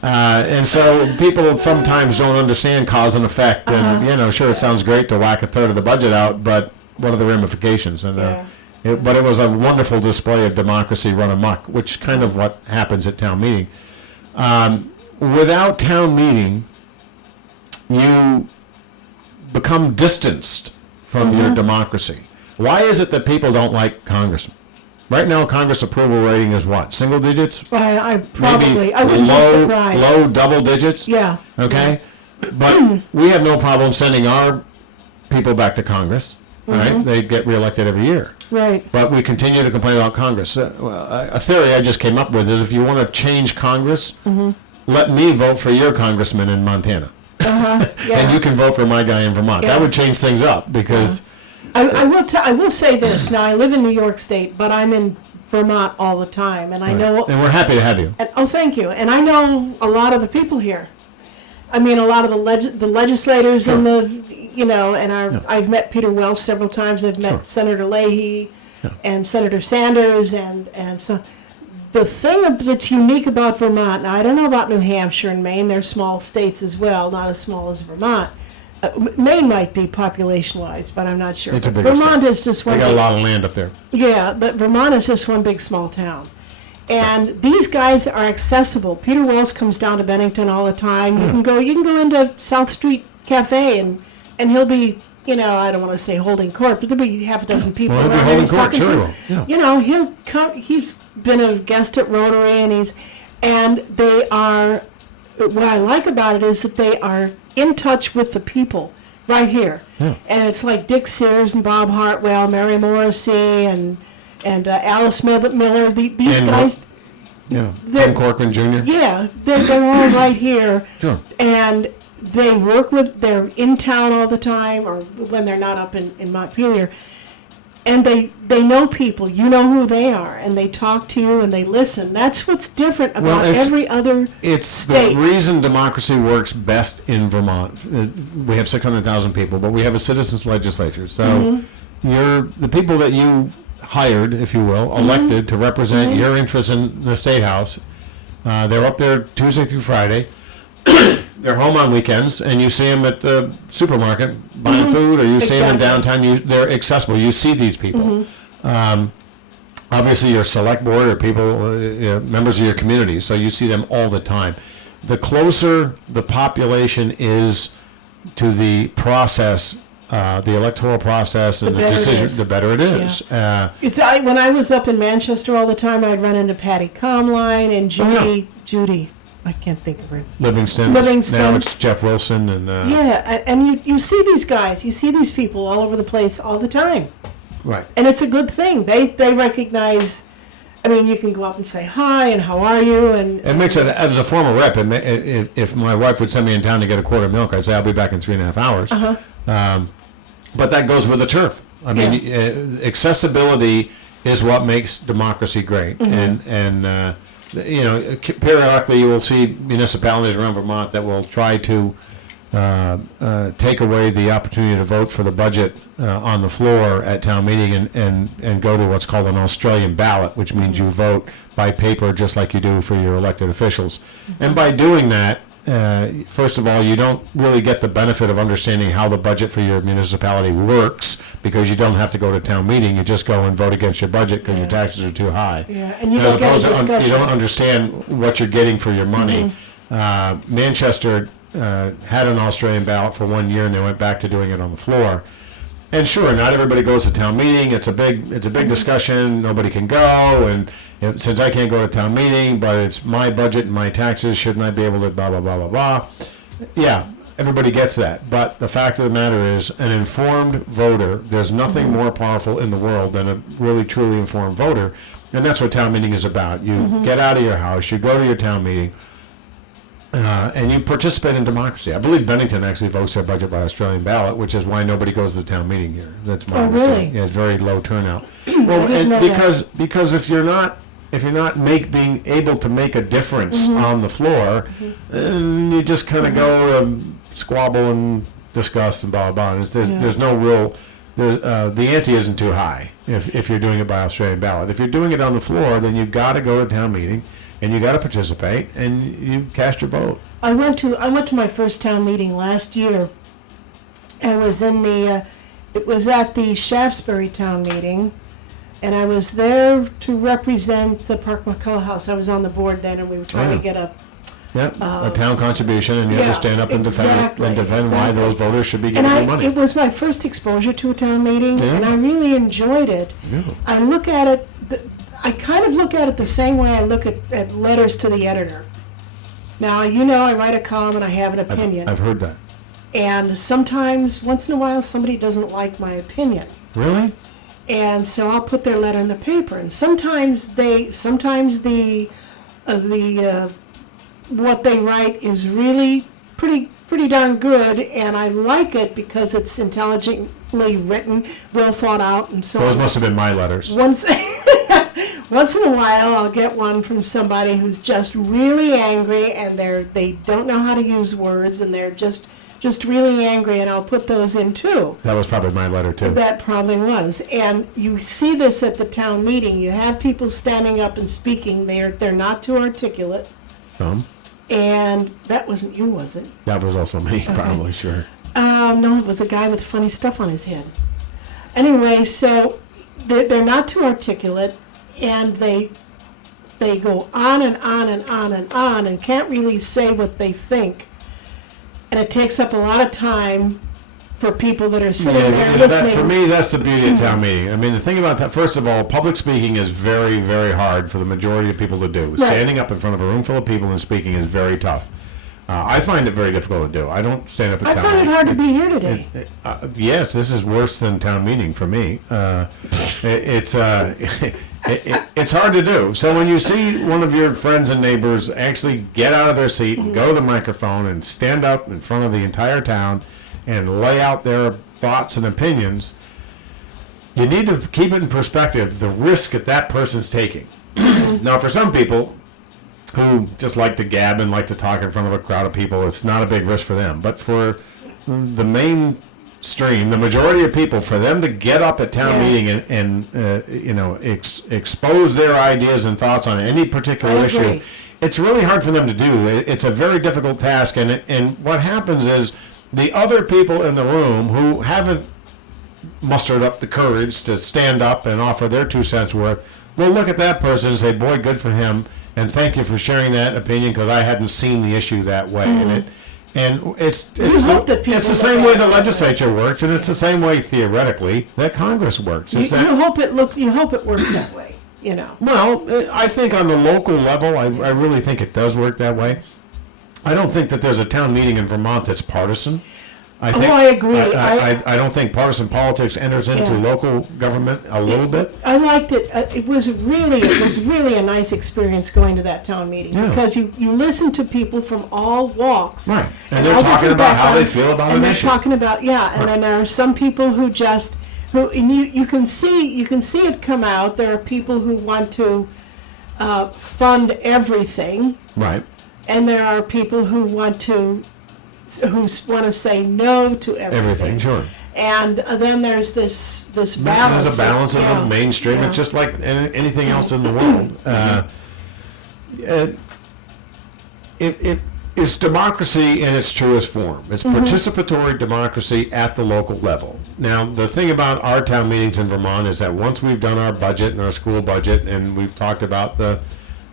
And so people sometimes don't understand cause and effect. And, sure, it sounds great to whack a third of the budget out, but what are the ramifications? And but it was a wonderful display of democracy run amok, which kind of what happens at town meeting. Without town meeting, you become distanced from your democracy. Why is it that people don't like Congress? Right now, Congress approval rating is what? Single digits? I Maybe wouldn't be surprised. low double digits? Yeah. Okay? But we have no problem sending our people back to Congress. All right? They get reelected every year. Right. But we continue to complain about Congress. A theory I just came up with is if you want to change Congress, let me vote for your congressman in Montana. And you can vote for my guy in Vermont. Yeah. That would change things up because I will say this. Now, I live in New York State, but I'm in Vermont all the time, and I know. and we're happy to have you. And, thank you. And I know a lot of the people here. I mean, a lot of the legislators and I've met Peter Welch several times. I've met Senator Leahy and Senator Sanders and so. The thing that's unique about Vermont, now I don't know about New Hampshire and Maine, they're small states as well, not as small as Vermont. Maine might be population-wise, but I'm not sure. It's a big Vermont state. is just They one. got a lot of land up there. Yeah, but Vermont is just one big small town. And these guys are accessible. Peter Wells comes down to Bennington all the time. You can go into South Street Cafe and he'll be, I don't want to say holding court, but there'll be half a dozen people Well, he'll be around holding he's court, talking sure to. he will, yeah. He'll come. He's been a guest at Rotary, and they are. What I like about it is that they are in touch with the people right here, and it's like Dick Sears and Bob Hartwell, Mary Morrissey, and Alice Miller. These And guys. Tim Corcoran Jr. Yeah, they're all right here. Sure. And they work they're in town all the time, or when they're not up in Montpelier. And they know people, you know who they are, and they talk to you and they listen. That's what's different about every other It's state. the reason democracy works best in Vermont. We have 600,000 people, but we have a citizens legislature. So the people that you hired, if you will, elected to represent your interests in the State House, they're up there Tuesday through Friday. They're home on weekends, and you see them at the supermarket buying food, or you see them in downtown. They're accessible. You see these people. Obviously, your select board are people, members of your community, so you see them all the time. The closer the population is to the process, the electoral process, and the better it decision, is. the better it is. When I was up in Manchester all the time, I'd run into Patty Comline and Judy. I can't think of her. Livingston. Now it's Jeff Wilson and. And you see these guys, you see these people all over the place all the time. Right. And it's a good thing. They recognize. I mean, you can go up and say hi and how are you, and It makes it, as a former rep, if my wife would send me in town to get a quart of milk, I'd say I'll be back in 3.5 hours. But that goes with the turf. I mean, accessibility is what makes democracy great, and periodically you will see municipalities around Vermont that will try to take away the opportunity to vote for the budget on the floor at town meeting and go to what's called an Australian ballot, which means you vote by paper just like you do for your elected officials. And by doing that, first of all, you don't really get the benefit of understanding how the budget for your municipality works, because you don't have to go to town meeting. You just go and vote against your budget because your taxes are too high. Yeah, and you don't get a As opposed to discussion. you don't understand what you're getting for your money. Manchester had an Australian ballot for 1 year, and they went back to doing it on the floor. And sure, not everybody goes to town meeting. It's a big discussion. Nobody can go, and since I can't go to town meeting, but it's my budget and my taxes, shouldn't I be able to blah blah blah blah blah? Yeah, everybody gets that. But the fact of the matter is, an informed voter, there's nothing more powerful in the world than a really truly informed voter. And that's what town meeting is about. You get out of your house, you go to your town meeting, and you participate in democracy. I believe Bennington actually votes their budget by Australian ballot, which is why nobody goes to the town meeting here. That's my understanding. Really? Yeah, it's very low turnout. Well, and know that. because if you're not being able to make a difference on the floor, and you just kind of go squabble and discuss and blah blah blah. There's no real the ante isn't too high if you're doing it by Australian ballot. If you're doing it on the floor, then you've got to go to town meeting and you got to participate and you cast your vote. I went to my first town meeting last year. I was in it was at the Shaftesbury town meeting, and I was there to represent the Park McCullough House. I was on the board then, and we were trying to get a A town contribution, and you have to stand up and defend why those voters should be getting their money. It was my first exposure to a town meeting, and I really enjoyed it. Yeah. I look at it, I kind of look at it the same way I look at letters to the editor. Now, I write a column and I have an opinion. I've heard that. And sometimes, once in a while, somebody doesn't like my opinion. Really? And so I'll put their letter in the paper. And sometimes the what they write is really pretty darn good, and I like it because it's intelligently written, well thought out, and so on. Those must have been my letters. Once in a while, I'll get one from somebody who's just really angry, and they don't know how to use words, and they're just really angry, and I'll put those in too. That was probably my letter too. That probably was. And you see this at the town meeting. You have people standing up and speaking. They're not too articulate. Some. And that wasn't you, was it? That was also me, probably, sure. No, it was a guy with funny stuff on his head. Anyway, so they're not too articulate, and they go on and on and on and on and can't really say what they think. And it takes up a lot of time for people that are sitting there listening. For me, that's the beauty of town meeting. I mean, the thing about first of all, public speaking is very, very hard for the majority of people to do. Right. Standing up in front of a room full of people and speaking is very tough. I find it very difficult to do. I don't stand up at town meeting. I find it hard to be here today. Yes, this is worse than town meeting for me. It's hard to do. So when you see one of your friends and neighbors actually get out of their seat and go to the microphone and stand up in front of the entire town and lay out their thoughts and opinions, you need to keep it in perspective, the risk that person's taking. Now, for some people who just like to gab and like to talk in front of a crowd of people, it's not a big risk for them. But for the mainstream, the majority of people, for them to get up at town meeting and expose their ideas and thoughts on any particular issue, it's really hard for them to do. It's a very difficult task, and what happens is the other people in the room who haven't mustered up the courage to stand up and offer their 2 cents worth will look at that person and say, boy, good for him, and thank you for sharing that opinion because I hadn't seen the issue that way. And it's the same way the legislature works, and it's the same way theoretically that Congress works. You hope it works that way, Well, I think on the local level, I really think it does work that way. I don't think that there's a town meeting in Vermont that's partisan. I agree. I don't think partisan politics enters into local government a little bit. I liked it. It was really a nice experience going to that town meeting because you listen to people from all walks. Right, and they're talking about how they feel about an issue. And they're talking about and then there are some people who and you can see it come out. There are people who want to fund everything. Right. And there are people who want to say no to everything. Sure. And then there's this balance. There's a balance of the mainstream. It's just like anything else in the world. It is democracy in its truest form. It's participatory democracy at the local level. Now, the thing about our town meetings in Vermont is that once we've done our budget and our school budget, and we've talked about the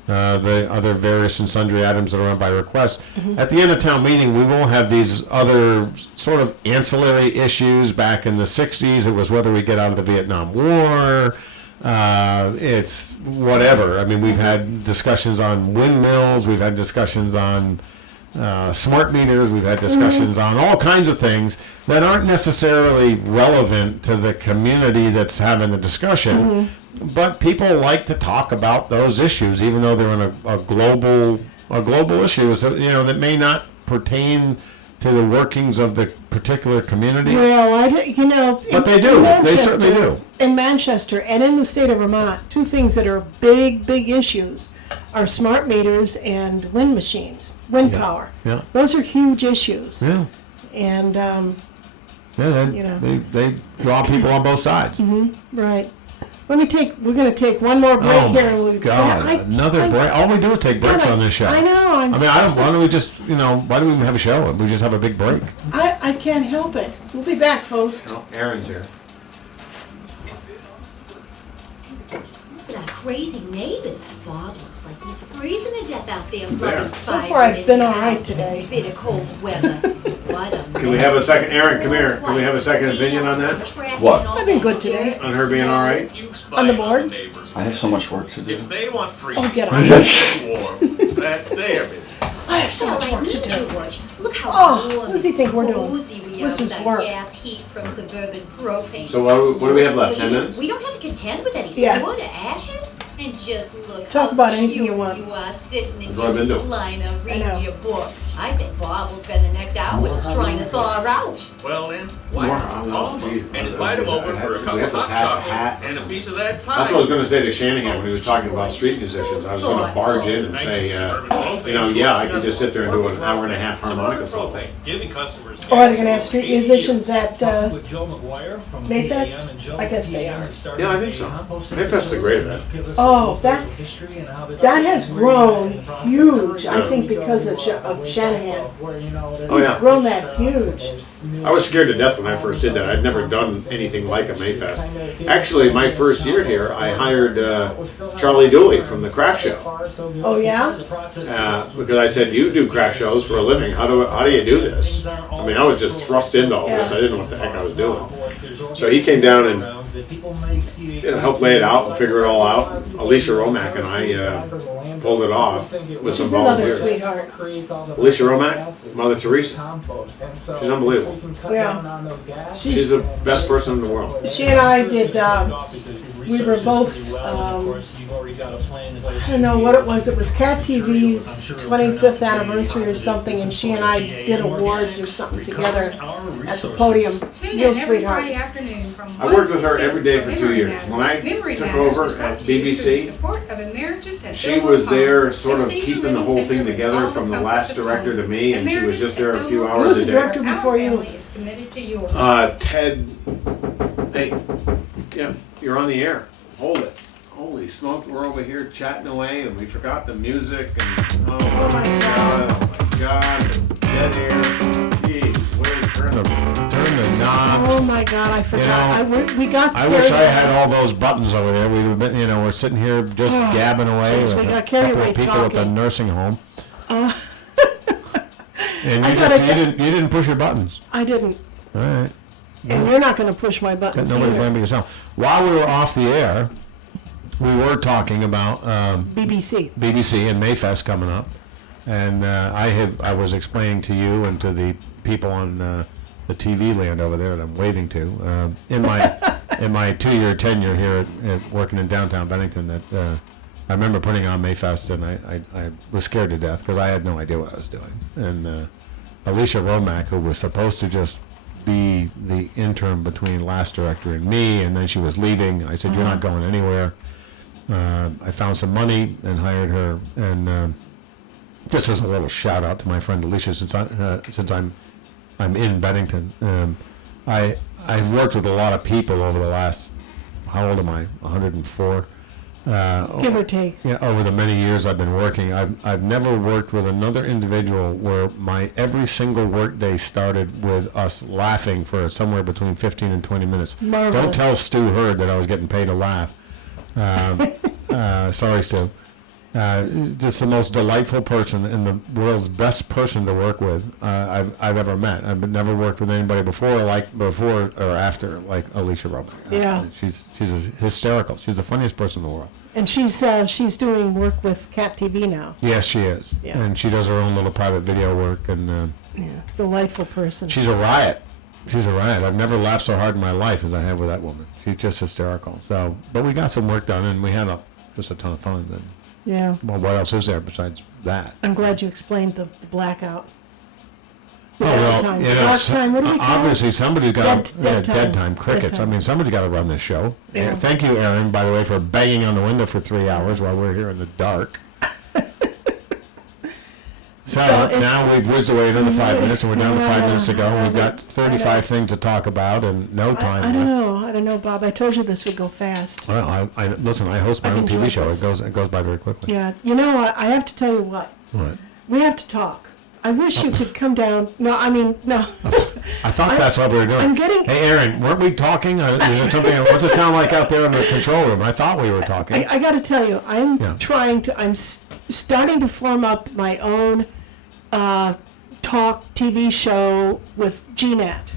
other various and sundry items that are on by request. At the end of town meeting, we will have these other sort of ancillary issues. Back in the 60s, it was whether we get out of the Vietnam War. It's whatever. I mean, we've had discussions on windmills. We've had discussions on smart meters. We've had discussions on all kinds of things that aren't necessarily relevant to the community that's having the discussion. But people like to talk about those issues, even though they're in a global issue. So, that may not pertain to the workings of the particular community. Well, But they do. They certainly do. In Manchester and in the state of Vermont, two things that are big, big issues are smart meters and wind machines, wind power. Yeah. Those are huge issues. Yeah. And, They draw people on both sides. right. We're going to take one more break Oh here. And my we'll, God! Another break. All we do is take breaks on this show. I know. Why don't we just, why do we even have a show? We just have a big break. I can't help it. We'll be back, folks. No, Aaron's here. Look at our crazy neighbors. Bob looks like he's freezing to death out there. There. So far, I've been all right today. It's bitter cold weather. What a Can we have a second, Aaron, come here. Can we have a second opinion on that? What? I've been good today. On her being all right? On the board? I have so much work to do. If they want free, Oh, get on. that's their business. I have so much Well, work to do. George, look how Oh, warm what does he think we're doing? cozy we are This with is that work. gas heat from suburban propane. So what do we have left, 10 minutes? We don't have to contend with any Yeah. soda ashes. And just look Talk how about anything cute you want. You are sitting in That's what I've been your doing. recliner I reading know. your book. I bet Bob will spend the next hour just trying to thaw her out. Well then, why More, not call gee, them and invite them over for a we cup have of to hot pass a chocolate hat. and a piece of that pie. That's what I was going to say to Shanahan when he was talking about street musicians. I was going to barge in and say, I could just sit there and do an hour and a half harmonica solo. Giving customers. Or are they going to have street musicians at With Joe McGuire from Mayfest? TAM and Joe I guess they TAM are. has started Yeah, I think so. a composting Mayfest is a great event. Give us a Oh, little that- bit of history and how the- That has grown huge, I think, because of Shanahan. Oh, He's yeah. grown that huge. I was scared to death when I first did that. I'd never done anything like a Mayfest. Actually, my first year here, I hired Charlie Dooley from the craft show. Oh, yeah? Because I said, you do craft shows for a living. How do you do this? I mean, I was just thrust into all this. I didn't know what the heck I was doing. So he came down and helped lay it out and figure it all out. Alicia Romack and I pulled it off with some She's another volunteers. sweetheart. Alicia Romack, Mother Teresa. She's unbelievable. Yeah. She's the best person in the world. She and I did, we were both, I don't know what it was. It was Cat TV's 25th anniversary or something, and she and I did awards or something together at the podium. Tune Real in every sweetheart. Friday afternoon from I worked with 1 her to every day 2 for 2 years. When I Memory took Matters is over brought at to you through the BBC, support of Emeritus at she Fillmore was there Farm, sort a of senior keeping the living whole center thing with together all the from the comforts last of director home. to me, and she was Emeritus just at there a few Fillmore hours Who was a the day. director before Our you? family is committed to yours. Ted, hey, yeah, you're on the air. Hold it. Holy smoke, we're over here chatting away and we forgot the music and, oh my God, dead air. Jeez, where's Turn the knob. Oh my God, I forgot. We got I wish I carried had all those buttons over there. We'd have been, we're sitting here just gabbing away geez, with we a got carried couple away of people at the talking. nursing home. And I you gotta you didn't push your buttons. I didn't. All right. And you're not going to push my Got buttons nobody either. blaming yourself. While we were off the air, we were talking about BBC. BBC and Mayfest coming up, and I was explaining to you and to the people on the TV land over there that I'm waving to in my 2-year tenure here at working in downtown Bennington that I remember putting on Mayfest and I was scared to death because I had no idea what I was doing. And Alicia Romack, who was supposed to just be the interim between last director and me, and then she was leaving. I said, "You're not going anywhere." I found some money and hired her, and just as a little shout out to my friend Alicia, since I'm in Bennington. I've worked with a lot of people over the last, how old am I? 104. Give or take. Yeah, over the many years I've been working, I've never worked with another individual where my every single work day started with us laughing for somewhere between 15 and 20 minutes. Marvelous. Don't tell Stu Hurd that I was getting paid to laugh. Sorry, Stu. just the most delightful person and the world's best person to work with I've ever met. I've never worked with anybody before or after like Alicia Roebuck. Yeah. She's hysterical. She's the funniest person in the world. And she's doing work with Cat TV now. Yes, she is. Yeah. And she does her own little private video work, and Delightful person. she's a riot. She's a riot. I've never laughed so hard in my life as I have with that woman. She's just hysterical. So, but we got some work done, and we had just a ton of fun. And, Yeah. well, what else is there besides that? I'm glad you explained the blackout. The Oh, well, downtime. you The know, dark time, what do we call it? obviously somebody's got Dead dead time. time, crickets. Dead time. I mean, somebody's got to run this show. Yeah. Thank you, Aaron, by the way, for banging on the window for 3 hours while we're here in the dark. So it's- now we've whizzed away another 5 minutes, and we're down to 5 Yeah, minutes to go. I We've got know. 35 things to talk about and no time I don't left. know. I don't know, Bob. I told you this would go fast. Well, listen, I host my I own can TV do show. this. It goes by very quickly. Yeah. You know what? I have to tell you what. What? We have to talk. I wish you could come down. No, I mean, no. I thought that's what we were doing. I'm getting- Hey, Aaron, weren't we talking? Is there something? What's it sound like out there in the control room? I thought we were talking. I got to tell you, I'm Yeah. I'm starting to form up my own talk TV show with GNet.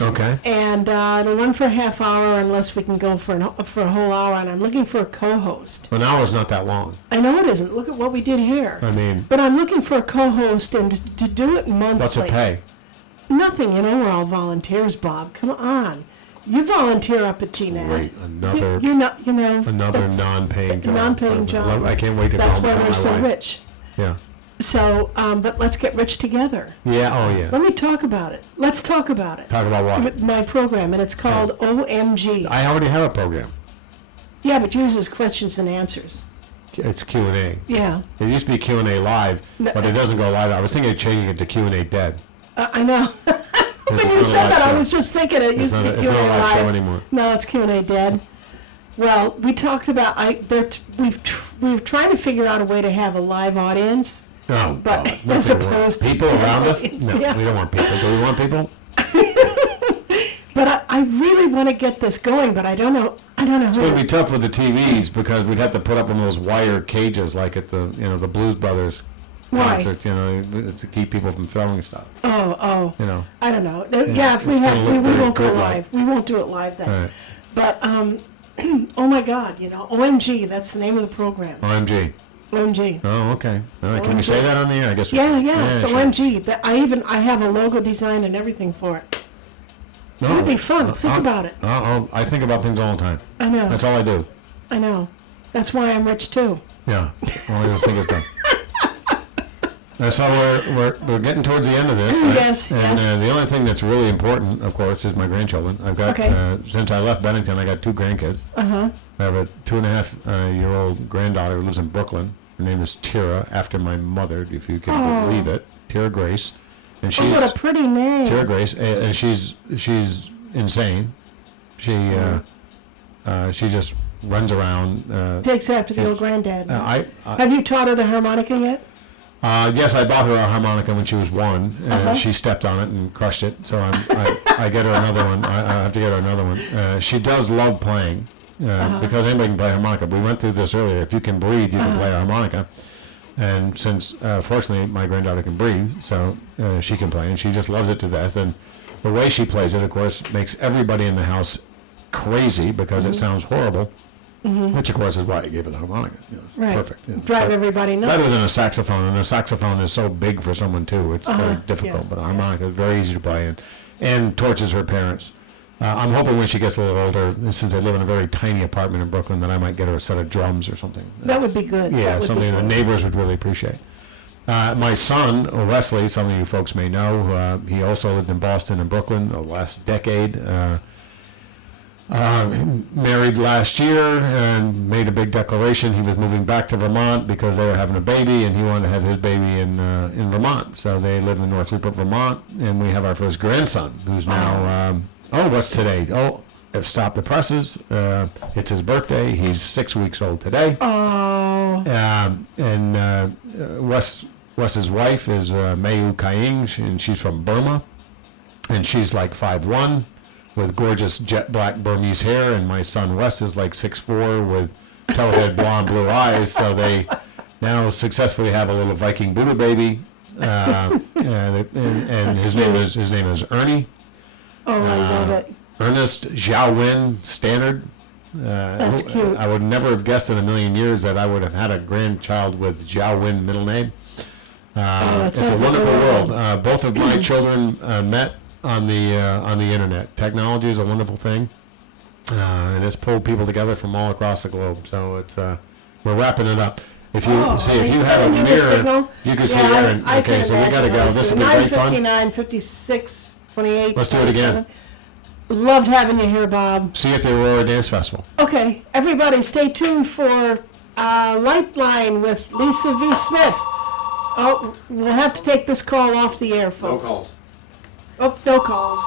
Okay. And it'll run for a half hour unless we can go for a whole hour, and I'm looking for a co-host. An hour's not that long. I know it isn't. Look at what we did here. I mean, But I'm looking for a co-host and to do it monthly. what's it pay? Nothing. You know, we're all volunteers, Bob. Come on. You volunteer up at GNet. Great, another You're not, you know. another that's- non-paying job. Non-paying job. I can't wait to That's call why my we're so wife. rich. Yeah. So, but let's get rich together. Yeah. Oh yeah. Let me talk about it. Let's talk about it. Talk about what? With my program, and it's called OMG. I already have a program. Yeah, but yours is questions and answers. It's Q&A. Yeah, It used to be Q&A live, No, but it it's- doesn't go live. I was thinking of changing it to Q&A dead. I know. When It's you not a said live that, I show. was just thinking it used to be It's Q&A not a live show live. anymore. No, it's Q&A dead. Well, we talked about we're trying to figure out a way to have a live audience. Oh, But God. as Nothing worse. opposed to People around us? No, Yeah. we don't want people. Do we want people? But I really want to get this going, but I don't know. I don't know It's who. going to be tough with the TVs because we'd have to put up one of those wire cages like at the Blues Brothers Why? concerts, to keep people from throwing stuff. Oh. You know. I don't know. Yeah, if we it's have, gonna we look very won't go good, like. live. We won't do it live then. All right. But oh my God, OMG, that's the name of the program. OMG. OMG. Oh, okay. All right. Can we OMG. say that on the air? I guess. Yeah, it's sure. OMG. I have a logo design and everything for it. No, It'll be fun. Think about it. I think about things all the time. I know. That's all I do. I know. That's why I'm rich too. Yeah. All I just think is done. So we're getting towards the end of this. Right? Yes, And yes. the only thing that's really important, of course, is my grandchildren. I've got Okay. since I left Bennington, I got 2 grandkids. Uh-huh. I have a 2.5-year-old granddaughter who lives in Brooklyn. Her name is Tira, after my mother, if you can Oh. believe it. Tira Grace, and Oh, she's what a pretty name. Tira Grace, and she's insane. She just runs around. Takes after the she's- old granddad. I Have you taught her the harmonica yet? yes, I bought her a harmonica when she was 1. Uh-huh. She stepped on it and crushed it. So I get her another one. I have to get her another one. She does love playing because anybody can play harmonica. We went through this earlier. If you can breathe, you can play a harmonica. And since fortunately my granddaughter can breathe, so she can play, and she just loves it to death. And the way she plays it, of course, makes everybody in the house crazy because it sounds horrible. Which, of course, is why I gave her the harmonica. It's Right. perfect. Yeah. Drive everybody nuts. Better than a saxophone, and a saxophone is so big for someone too. It's very difficult, yeah, but a harmonica is very easy to play and tortures her parents. I'm hoping when she gets a little older, since they live in a very tiny apartment in Brooklyn, that I might get her a set of drums or something. That would be good. Yeah, That would be something the good. neighbors would really appreciate. My son, Wesley, some of you folks may know, he also lived in Boston and Brooklyn the last decade. Married last year and made a big declaration. He was moving back to Vermont because they were having a baby, and he wanted to have his baby in Vermont. So they live in North Newport, Vermont, and we have our first grandson, who's now, what's today? Stop the presses. It's his birthday. He's 6 weeks old today. Oh. And Wes's wife is Mayu Kaing, and she's from Burma, and she's like 5'1", with gorgeous jet black Burmese hair, and my son Wes is like 6'4", with tow-head blonde blue eyes, so they now successfully have a little Viking Buddha baby, and his name is Ernie. Oh, I love it. Ernest Xiaowin Stannard. That's cute. I would never have guessed in a million years that I would have had a grandchild with Xiaowin middle name. It's a wonderful world. Both of my children met on the internet. Technology is a wonderful thing, and it's pulled people together from all across the globe. So it's we're wrapping it up. If you if you have a mirror, you can see Aaron. Okay, so we got to go. This has been great fun. 9:59, 56, 28. Let's do it again. Loved having you here, Bob. See you at the Aurora Dance Festival. Okay, everybody, stay tuned for Lifeline with Lisa V. Smith. Oh, we'll have to take this call off the air, folks. No calls. Oh, no calls.